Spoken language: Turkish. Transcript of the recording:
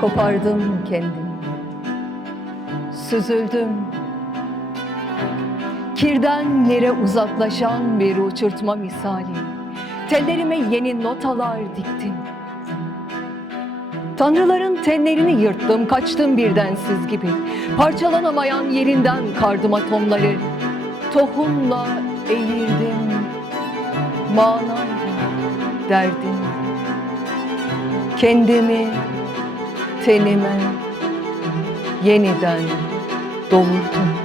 Kopardım kendimi. Süzüldüm. Kirden yere uzaklaşan bir uçurtma misali. Tellerime yeni notalar diktim. Tanrıların tenlerini yırttım, kaçtım birdensiz gibi. Parçalanamayan yerinden kardım atomları. Tohumla eğirdim, manayla derdim. Kendimi tenime yeniden doğurdum.